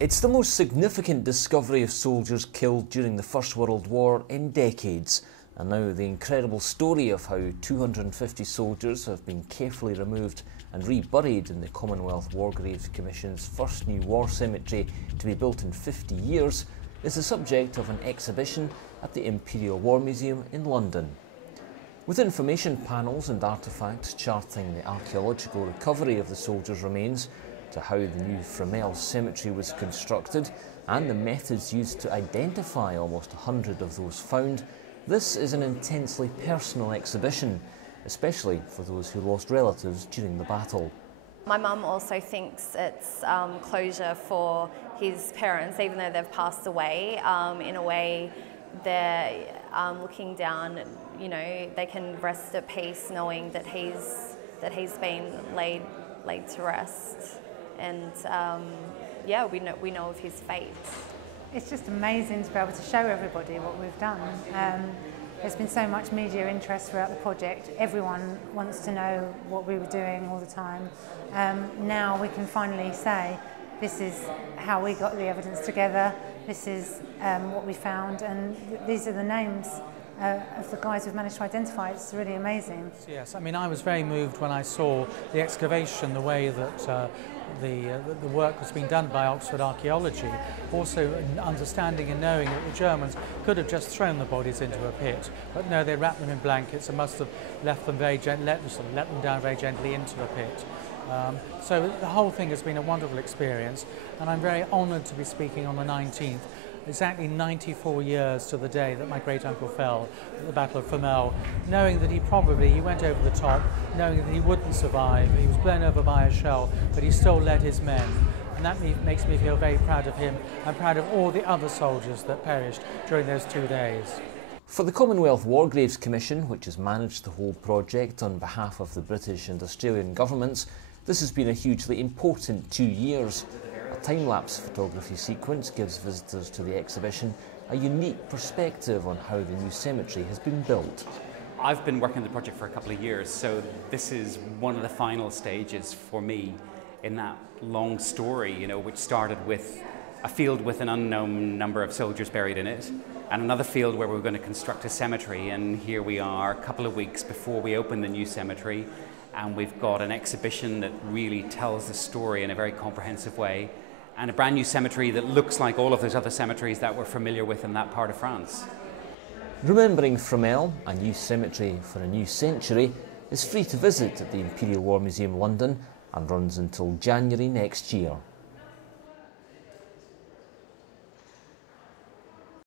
It's the most significant discovery of soldiers killed during the First World War in decades, and now the incredible story of how 250 soldiers have been carefully removed and reburied in the Commonwealth War Graves Commission's first new war cemetery to be built in 50 years is the subject of an exhibition at the Imperial War Museum in London. With information panels and artefacts charting the archaeological recovery of the soldiers' remains, to how the new Fromelles cemetery was constructed and the methods used to identify almost 100 of those found, this is an intensely personal exhibition, especially for those who lost relatives during the battle. My mum also thinks it's closure for his parents, even though they've passed away. In a way, they're looking down, you know, they can rest at peace knowing that he's been laid to rest. And yeah, we know of his fate. It's just amazing to be able to show everybody what we've done. There's been so much media interest throughout the project. Everyone wants to know what we were doing all the time. Now we can finally say, this is how we got the evidence together, this is what we found, and these are the names of the guys we've managed to identify. It's really amazing. Yes, I mean, I was very moved when I saw the excavation, the way that the work was being done by Oxford Archaeology. Also understanding and knowing that the Germans could have just thrown the bodies into a pit, but no, they wrapped them in blankets and must have left them let them down very gently into the pit. So the whole thing has been a wonderful experience, and I'm very honoured to be speaking on the 19th. Exactly 94 years to the day that my great-uncle fell at the Battle of Fromelles, knowing that he went over the top, knowing that he wouldn't survive. He was blown over by a shell, but he still led his men. And that makes me feel very proud of him and proud of all the other soldiers that perished during those 2 days. For the Commonwealth War Graves Commission, which has managed the whole project on behalf of the British and Australian governments, this has been a hugely important 2 years. A time-lapse photography sequence gives visitors to the exhibition a unique perspective on how the new cemetery has been built. I've been working on the project for a couple of years, so this is one of the final stages for me in that long story, you know, which started with a field with an unknown number of soldiers buried in it, and another field where we were going to construct a cemetery, and here we are a couple of weeks before we open the new cemetery, and we've got an exhibition that really tells the story in a very comprehensive way, and a brand new cemetery that looks like all of those other cemeteries that we're familiar with in that part of France. Remembering Fromelles, a new cemetery for a new century, is free to visit at the Imperial War Museum London and runs until January next year.